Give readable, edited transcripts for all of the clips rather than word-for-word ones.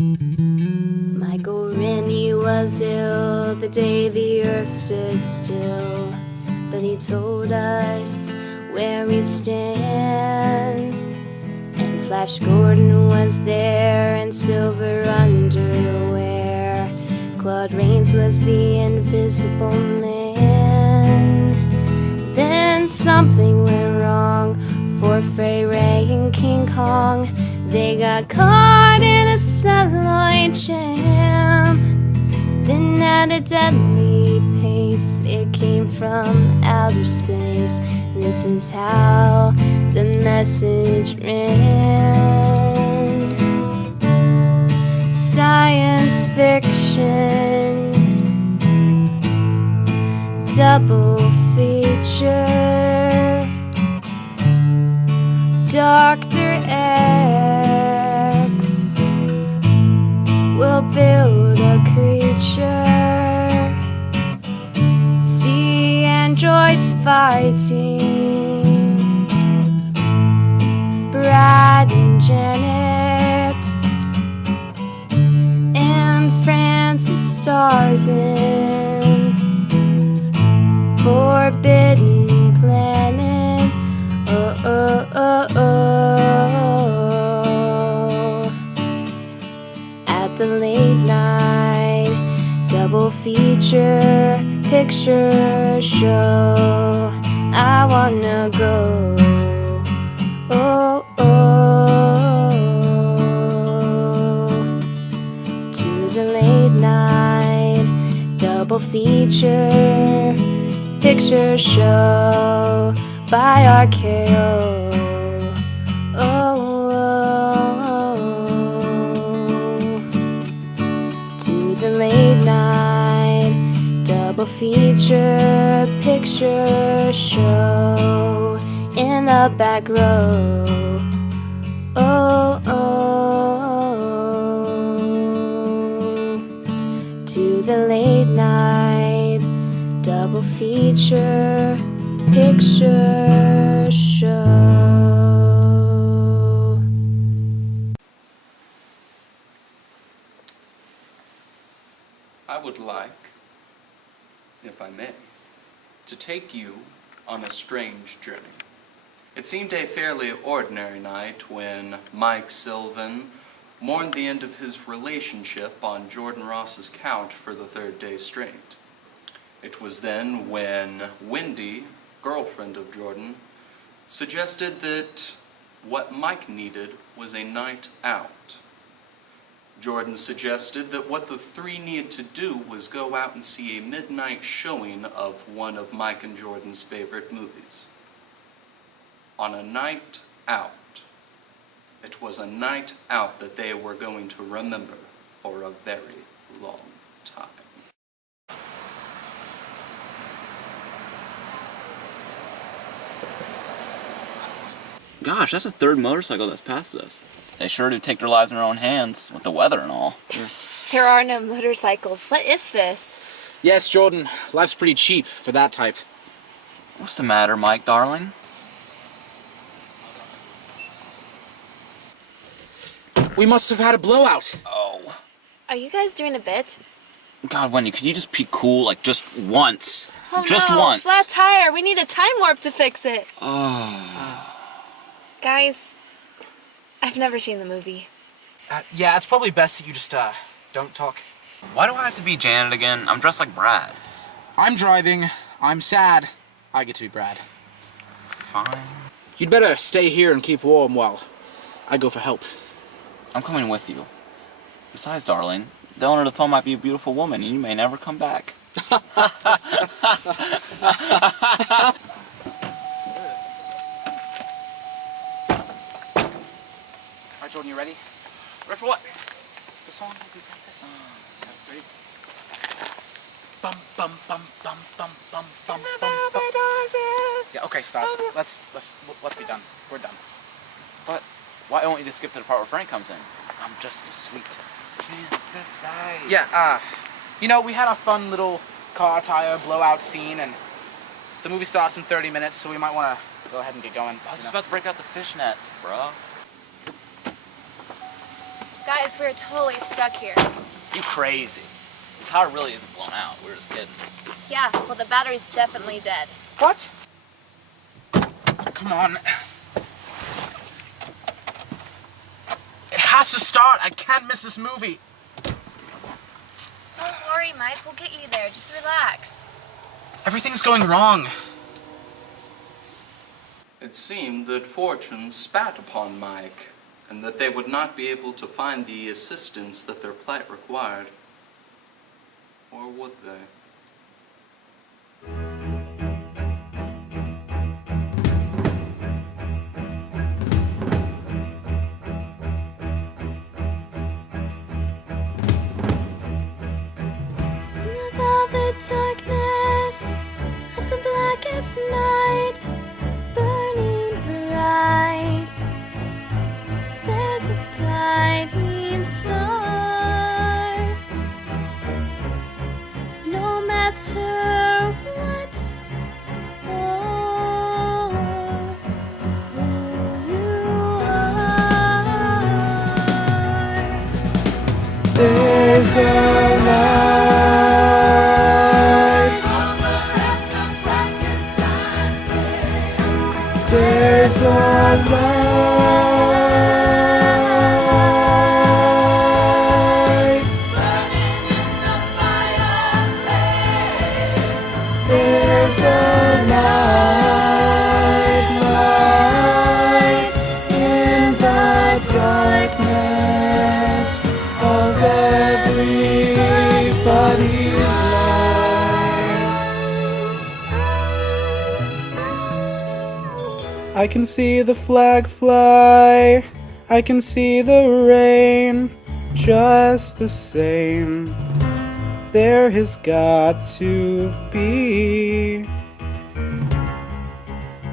Michael Rennie was ill the day the earth stood still, but he told us where we stand. And Flash Gordon was there in silver underwear. Claude Rains was the invisible man. Then something went wrong for Fray Ray and King Kong. They got caught in a celluloid jam. Then at a deadly pace, it came from outer space. This is how the message ran. Science fiction, double feature. Dr. X will build a creature. See androids fighting. Brad and Janet and Francis stars in Forbidden Planet. Oh, oh, oh, oh. At the late night double feature picture show, I wanna go. Oh, oh, to the late night double feature picture show by RKO. Oh, to the late night double feature picture show in the back row. Oh, to the late night double feature picture show. I would like, if I may, to take you on a strange journey. It seemed a fairly ordinary night when Mike Sylvan mourned the end of his relationship on Jordan Ross's couch for the third day straight. It was then when Wendy, girlfriend of Jordan, suggested that what Mike needed was a night out. Jordan suggested that what the three needed to do was go out and see a midnight showing of one of Mike and Jordan's favorite movies. On a night out. It was a night out that they were going to remember for a very long time. Gosh, that's the third motorcycle that's passed us. They sure do take their lives in their own hands, with the weather and all. There are no motorcycles. What is this? Yes, Jordan. Life's pretty cheap for that type. What's the matter, Mike, darling? We must have had a blowout. Oh. Are you guys doing a bit? God, Wendy, could you just be cool, like, just once? Oh just no, once. Flat tire. We need a time warp to fix it. Oh. Guys, I've never seen the movie. Yeah, it's probably best that you just, don't talk. Why do I have to be Janet again? I'm dressed like Brad. I'm driving. I'm sad. I get to be Brad. Fine. You'd better stay here and keep warm while I go for help. I'm coming with you. Besides, darling, the owner of the phone might be a beautiful woman, and you may never come back. Alright, Jordan, you ready? Ready for what? The song we practice. Ready? Bum bum bum bum bum bum bum bum bum. Yeah, okay, stop. Let's be done. We're done. But why don't you just skip to the part where Frank comes in? I'm just a sweet transvestite. Yeah, you know, we had a fun little car tire blowout scene, and the movie starts in 30 minutes, so we might want to go ahead and get going. I was just about to break out the fishnets, bro. Guys, we're totally stuck here. You crazy. The tower really isn't blown out. We're just kidding. Yeah, well, the battery's definitely dead. What? Come on. It has to start. I can't miss this movie. Don't worry, Mike. We'll get you there. Just relax. Everything's going wrong. It seemed that fortune spat upon Mike, and that they would not be able to find the assistance that their plight required. Or would they? In the velvet darkness of the blackest night, burning bright, there's a guiding star. No matter what or who you are, There's a light. There's a light. There's a light, light in the darkness of everybody's life. I can see the flag fly, I can see the rain, just the same. There has got to be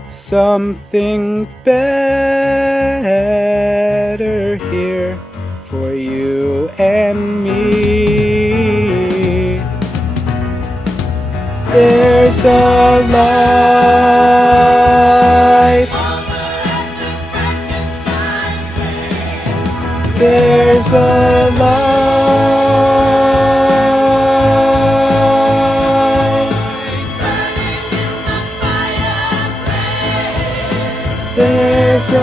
something better here for you and me. There's a light. There's a light. There's a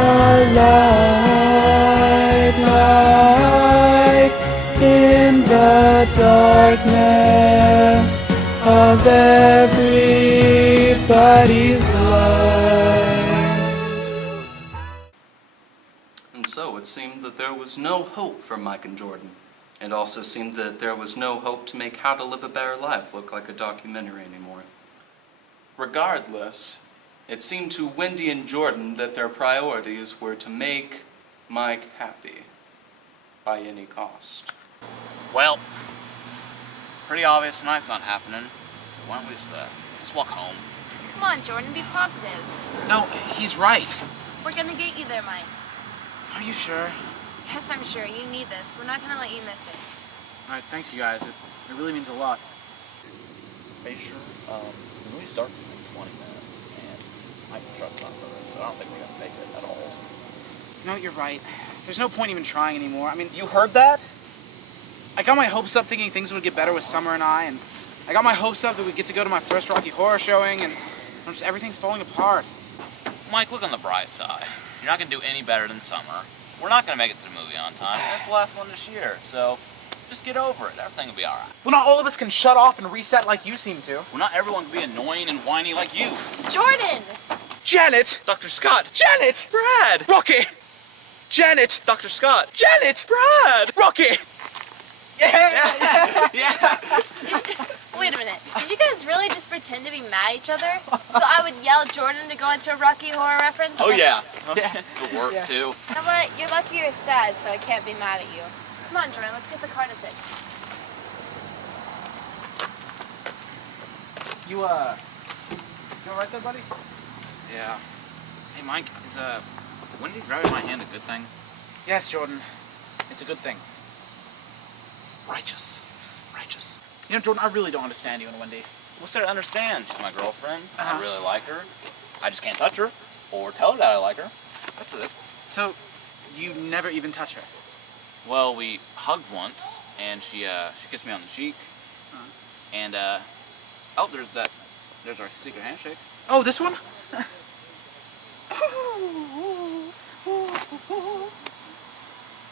light, light in the darkness of everybody's life. And so it seemed that there was no hope for Mike and Jordan. It also seemed that there was no hope to make How to Live a Better Life look like a documentary anymore. Regardless, it seemed to Wendy and Jordan that their priorities were to make Mike happy by any cost. Well, it's pretty obvious tonight's not happening. So why don't we just walk home? Come on, Jordan, be positive. No, he's right. We're gonna get you there, Mike. Are you sure? Yes, I'm sure. You need this. We're not gonna let you miss it. All right, thanks you guys. It really means a lot. Are you sure? The movie starts in like 20 minutes, and my truck's not moving, so I don't think we're gonna make it at all. No, you're right. There's no point even trying anymore. I mean, You heard that? I got my hopes up thinking things would get better with Summer and I, and I got my hopes up that we'd get to go to my first Rocky Horror showing, and just everything's falling apart. Mike, look on the bright side. You're not gonna do any better than Summer. We're not gonna make it to the movie on time. That's the last one this year, so just get over it. Everything will be all right. Well, not all of us can shut off and reset like you seem to. Well, not everyone can be annoying and whiny like you. Jordan! Janet! Dr. Scott! Janet! Brad! Rocky! Janet! Dr. Scott! Janet! Brad! Rocky! Yeah! Yeah! Wait a minute. Did you guys really just pretend to be mad at each other? So I would yell Jordan to go into a Rocky Horror reference? Oh, yeah. Yeah. Good work, Yeah. too. You know what? You're lucky you're sad, so I can't be mad at you. Come on, Jordan, let's get the car to fix. You all right there, buddy? Yeah. Hey, Mike, is Wendy grabbing my hand a good thing? Yes, Jordan. It's a good thing. Righteous. Righteous. You know, Jordan, I really don't understand you and Wendy. What's there to understand? She's my girlfriend. Uh-huh. I really like her. I just can't touch her or tell her that I like her. That's it. So, you never even touch her? Well, we hugged once, and she kissed me on the cheek. Uh-huh. And, oh, there's our secret handshake. Oh, this one?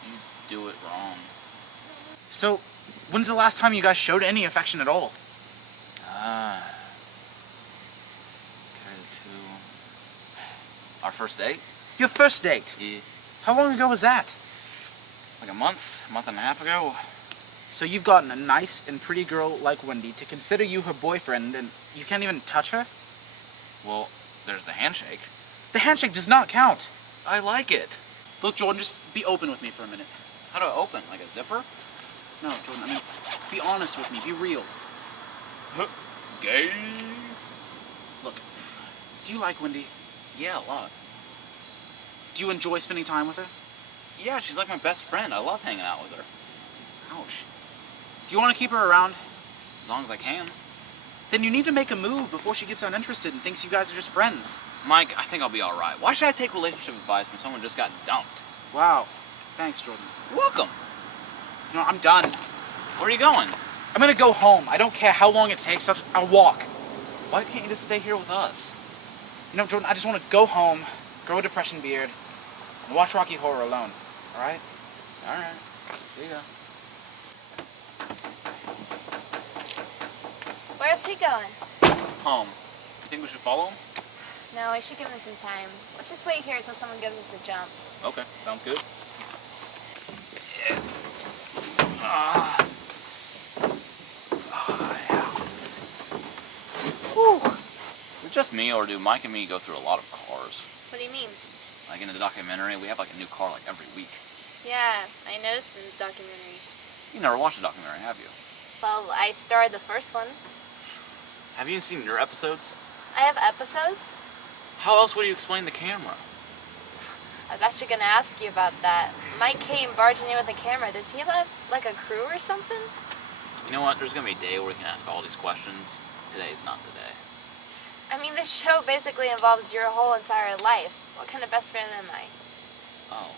You do it wrong. So, when's the last time you guys showed any affection at all? Our first date? Your first date? Yeah. How long ago was that? Like a month and a half ago. So you've gotten a nice and pretty girl like Wendy to consider you her boyfriend, and you can't even touch her? Well, there's the handshake. The handshake does not count. I like it. Look, Jordan, just be open with me for a minute. How do I open? Like a zipper? No, Jordan, I mean, be honest with me. Be real. Gay. Look, do you like Wendy? Yeah, a lot. Do you enjoy spending time with her? Yeah, she's like my best friend. I love hanging out with her. Ouch. Do you want to keep her around? As long as I can. Then you need to make a move before she gets uninterested and thinks you guys are just friends. Mike, I think I'll be alright. Why should I take relationship advice from someone who just got dumped? Wow. Thanks, Jordan. You're welcome. You know, I'm done. Where are you going? I'm gonna go home. I don't care how long it takes. I'll walk. Why can't you just stay here with us? You know, Jordan, I just want to go home, grow a depression beard, and watch Rocky Horror alone. All right? Alright. See ya. Where's he going? Home. You think we should follow him? No, we should give him some time. Let's just wait here until someone gives us a jump. Okay, sounds good. Is it just me, or do Mike and me go through a lot of cars? What do you mean? Like in the documentary, we have like a new car like every week. Yeah, I noticed in the documentary. You never watched the documentary, have you? Well, I starred the first one. Have you even seen your episodes? I have episodes? How else would you explain the camera? I was actually going to ask you about that. Mike came barging in with a camera. Does he have like a crew or something? You know what? There's gonna be a day where we can ask all these questions. Today's not the day. I mean, this show basically involves your whole entire life. What kind of best friend am I? Oh.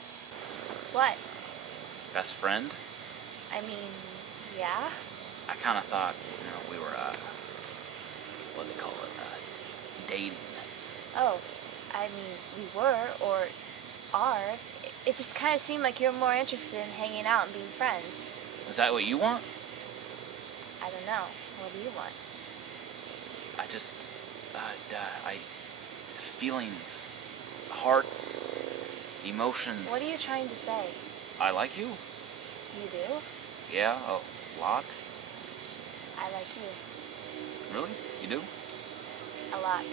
What? Best friend? I mean, yeah? I kind of thought, we were, what do they call it, dating. Oh, I mean, we were, or are. It just kind of seemed like you're more interested in hanging out and being friends. Is that what you want? I don't know. What do you want? I just, feelings, heart, emotions. What are you trying to say? I like you. You do? Yeah, a lot. I like you. Really? You do? A lot.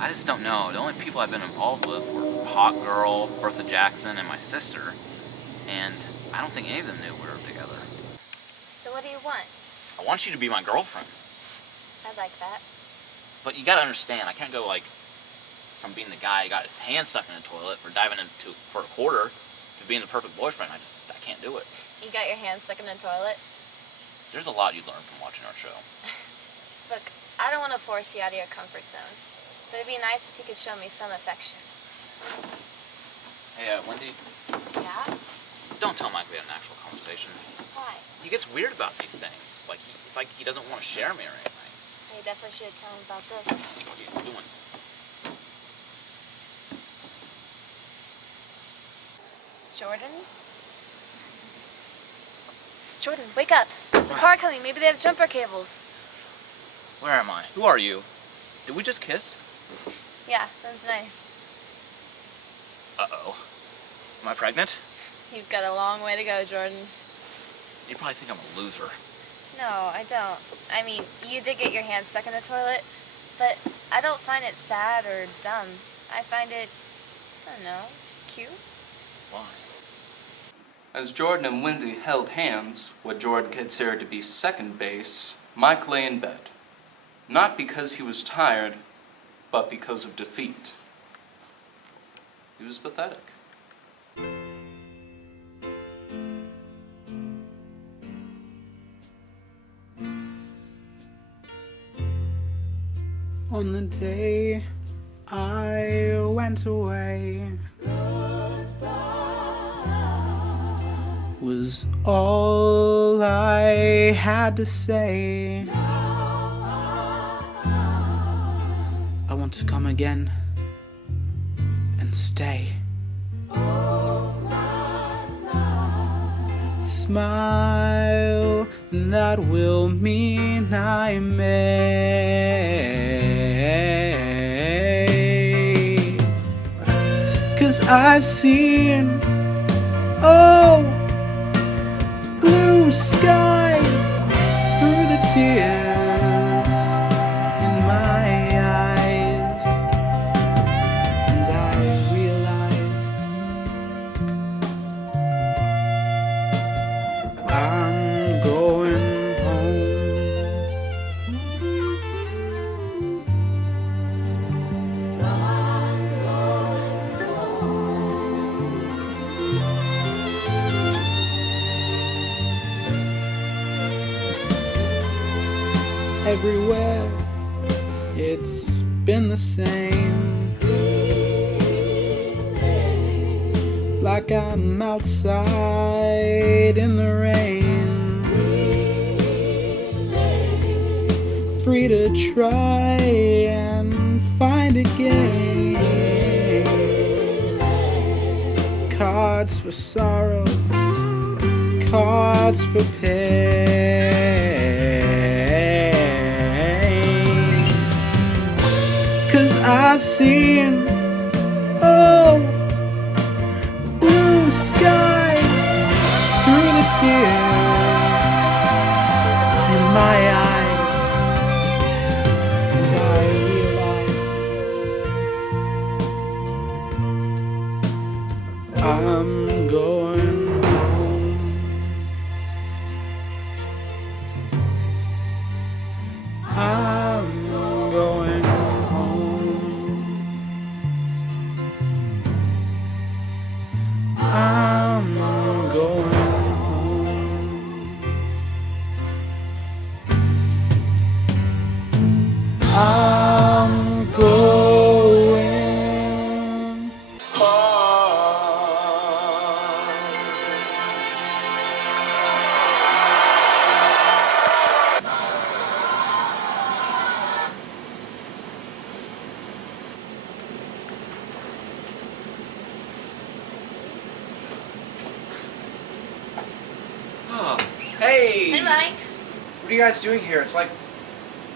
I just don't know. The only people I've been involved with were Hot Girl, Bertha Jackson, and my sister. And I don't think any of them knew we were together. So what do you want? I want you to be my girlfriend. I like that. But you gotta understand, I can't go from being the guy who got his hand stuck in the toilet for diving into for a quarter to being the perfect boyfriend. I can't do it. You got your hand stuck in the toilet? There's a lot you learn from watching our show. Look, I don't want to force you out of your comfort zone. But it'd be nice if you could show me some affection. Hey, Wendy, Yeah? don't tell Mike we had an actual conversation. Why? He gets weird about these things. It's like he doesn't want to share me or anything. You definitely should tell him about this. What are you doing? Jordan? Jordan, wake up. There's a car coming. Maybe they have jumper cables. Where am I? Who are you? Did we just kiss? Yeah, that's nice. Uh-oh. Am I pregnant? You've got a long way to go, Jordan. You probably think I'm a loser. No, I don't. I mean, you did get your hand stuck in the toilet, but I don't find it sad or dumb. I find it, I don't know, cute. Why? As Jordan and Wendy held hands, what Jordan considered to be second base, Mike lay in bed. Not because he was tired, but because of defeat. He was pathetic. On the day I went away, was all I had to say. I want to come again and stay. Smile, and that will mean I may. 'Cause I've seen, oh, blue skies through the tears in my eyes, and I realize I'm going home. Everywhere it's been the same, like I'm outside in the rain, free to try and find again. Cards for sorrow, cards for pain. 'Cause I've seen, oh, blue skies through the tears in my eyes, and I realize I'm going home. I'm going home. I'm going home. I'm going Hey! Hey, Mike. What are you guys doing here? It's like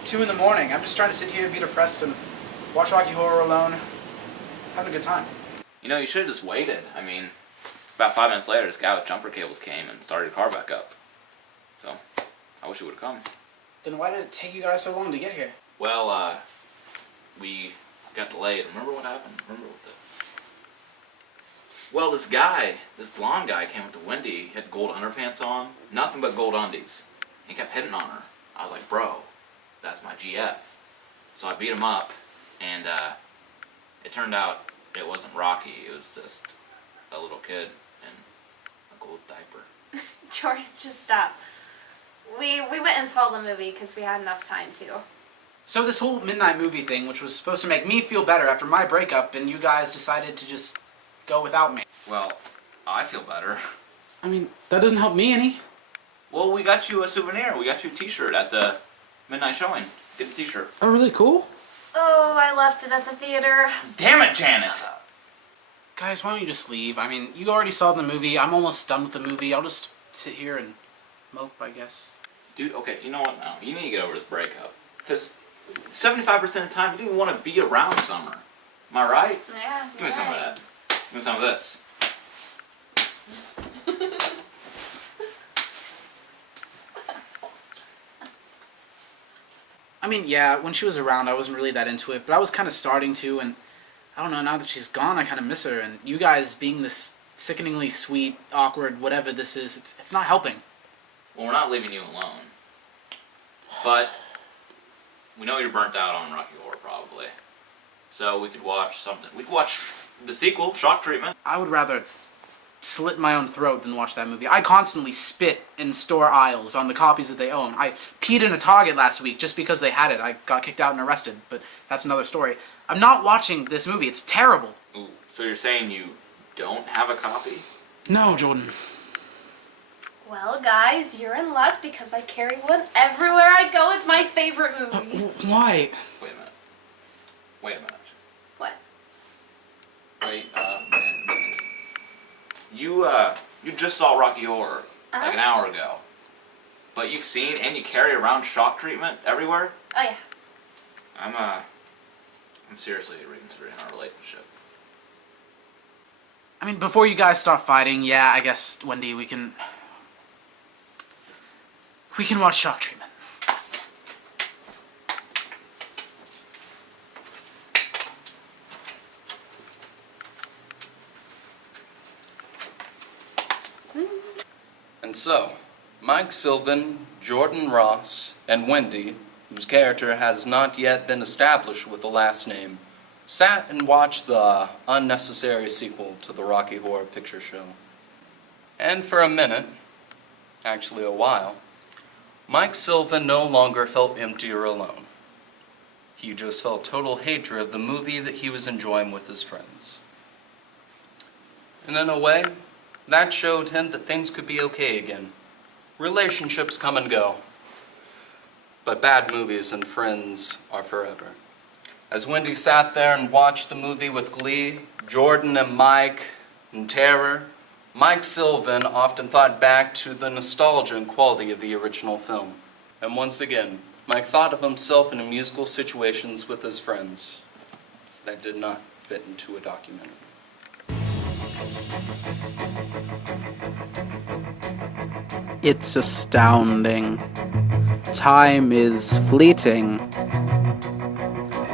2 in the morning. I'm just trying to sit here and be depressed and watch Rocky Horror alone. Having a good time. You know, you should have just waited. I mean, about 5 minutes later, this guy with jumper cables came and started the car back up. So, I wish he would have come. Then why did it take you guys so long to get here? Well, we got delayed. Remember what happened? Well, this guy, this blonde guy came up to Wendy, he had gold underpants on, nothing but gold undies. He kept hitting on her. I was like, bro, that's my GF. So I beat him up, and it turned out it wasn't Rocky, it was just a little kid in a gold diaper. Jordan, just stop. We went and saw the movie because we had enough time to. So this whole midnight movie thing, which was supposed to make me feel better after my breakup, and you guys decided to just go without me. Well, I feel better. I mean, that doesn't help me any. Well, we got you a souvenir. We got you a t-shirt at the midnight showing. Get the t-shirt. Oh, really cool? Oh, I left it at the theater. Damn it, Janet! Guys, why don't you just leave? I mean, you already saw the movie. I'm almost done with the movie. I'll just sit here and mope, I guess. Dude, okay, you know what now? You need to get over this breakup. Because 75% of the time, you didn't want to be around Summer. Am I right? Yeah, Give me some of that. Give me some of this. I mean, yeah, when she was around, I wasn't really that into it, but I was kind of starting to, and I don't know, now that she's gone, I kind of miss her, and you guys being this sickeningly sweet, awkward, whatever this is, it's not helping. Well, we're not leaving you alone. But we know you're burnt out on Rocky Horror, probably. So we could watch something. We could watch the sequel, Shock Treatment. I would rather slit my own throat than watch that movie. I constantly spit in store aisles on the copies that they own. I peed in a Target last week just because they had it. I got kicked out and arrested, but that's another story. I'm not watching this movie. It's terrible. Ooh, so you're saying you don't have a copy? No, Jordan. Well, guys, you're in luck because I carry one everywhere I go. It's my favorite movie. Why? Wait a minute. Wait a minute. What? Wait a minute. You just saw Rocky Horror like an hour ago. But you've seen and you carry around shock treatment everywhere? Oh, yeah. I'm seriously reconsidering our relationship. I mean, before you guys start fighting, yeah, I guess, Wendy, we can watch shock treatment. And so, Mike Sylvan, Jordan Ross, and Wendy, whose character has not yet been established with the last name, sat and watched the unnecessary sequel to the Rocky Horror Picture Show. And for a minute, actually a while, Mike Sylvan no longer felt empty or alone. He just felt total hatred of the movie that he was enjoying with his friends. And in a way, that showed him that things could be okay again. Relationships come and go. But bad movies and friends are forever. As Wendy sat there and watched the movie with glee, Jordan and Mike in terror, Mike Sylvan often thought back to the nostalgia and quality of the original film. And once again, Mike thought of himself in musical situations with his friends that did not fit into a documentary. It's astounding. Time is fleeting.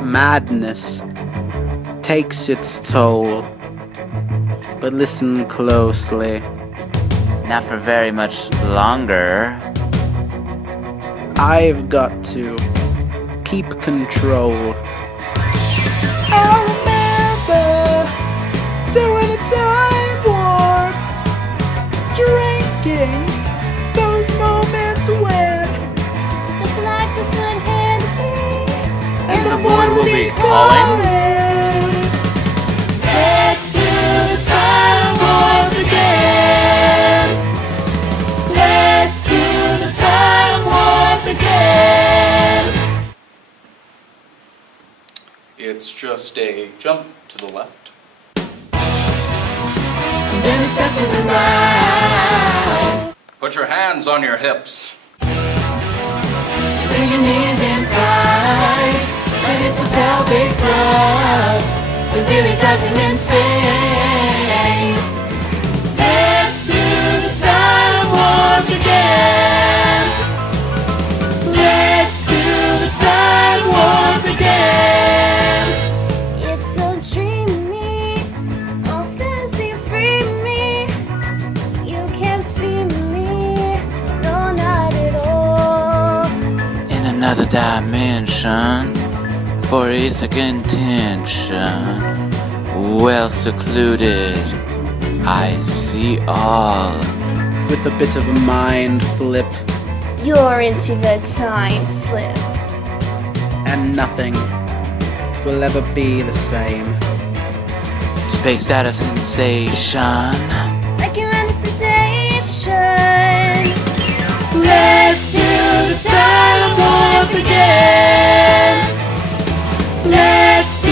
Madness takes its toll. But listen closely. Not for very much longer. I've got to keep control. I remember doing a time warp, drinking those moments when The blackness would hand me. and the void will be calling. Let's do the time warp again. Let's do the time warp again. It's just a jump to the left. Then step to the right. Put your hands on your hips. Bring your knees in tight. And it's a pelvic thrust. It really drives him insane. Let's do the time warp again. Let's do the time warp again. It's so dreamy, all fancy free me. You can't see me, no, not at all. In another dimension, for its intention, well secluded, I see all. With a bit of a mind flip, You're into the time slip. and nothing will ever be the same. Spaced out of sensation. Like you're under sedation. Let's do the time warp again. Let's do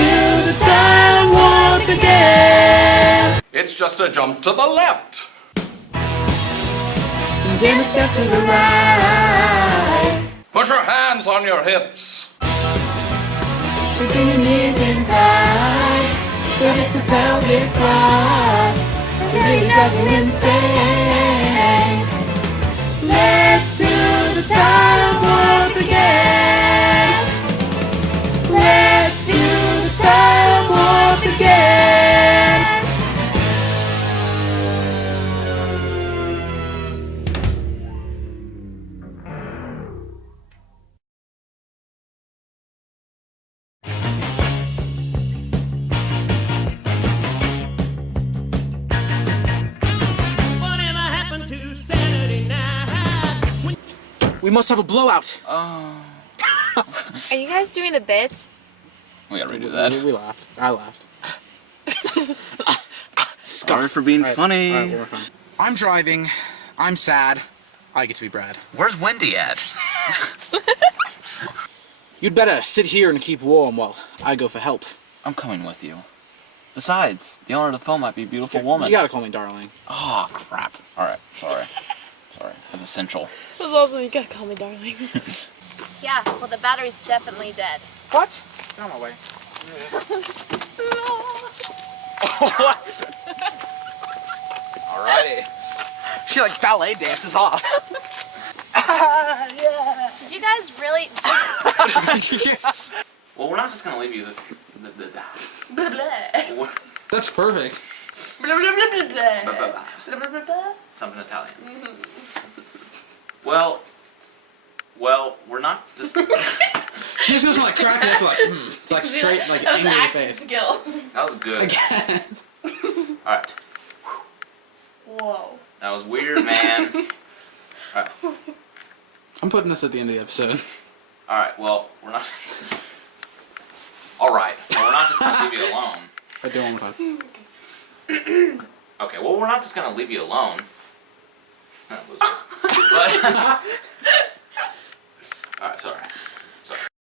the time warp again. It's just a jump to the left. Then a step to the right. Put your hands on your hips. Bring your knees in tight. But it's a pelvic thrust. It really drives me insane. Let's do the time warp again. Let's do the time warp again. We must have a blowout. Are you guys doing a bit? We gotta redo that. We laughed. I laughed. Sorry for being funny. All right, we're fine. I'm driving. I'm sad. I get to be Brad. Where's Wendy at? You'd better sit here and keep warm while I go for help. I'm coming with you. Besides, the owner of the phone might be a beautiful woman. You gotta call me darling. Oh, crap. Alright, sorry. Sorry, that's essential. That was awesome. You gotta call me darling. Yeah, well, the battery's definitely dead. What? Get on my way. Alrighty. She like ballet dances off. Did you guys really just... Well, we're not just gonna leave you Blah, blah. That's perfect. Blah, blah, blah, blah, blah. Blah, blah, blah. Blah, blah, blah, blah. Something Italian. Well, we're not just... She just goes from like cracking up to like, it's like straight, like That was angry acting face. skills. That was good. Again. Alright. Whoa. That was weird, man. Alright. I'm putting this at the end of the episode. Alright, well, we're not... Alright, well, we're not just gonna leave you alone. I do one more time. Okay, well, we're not just gonna leave you alone. But...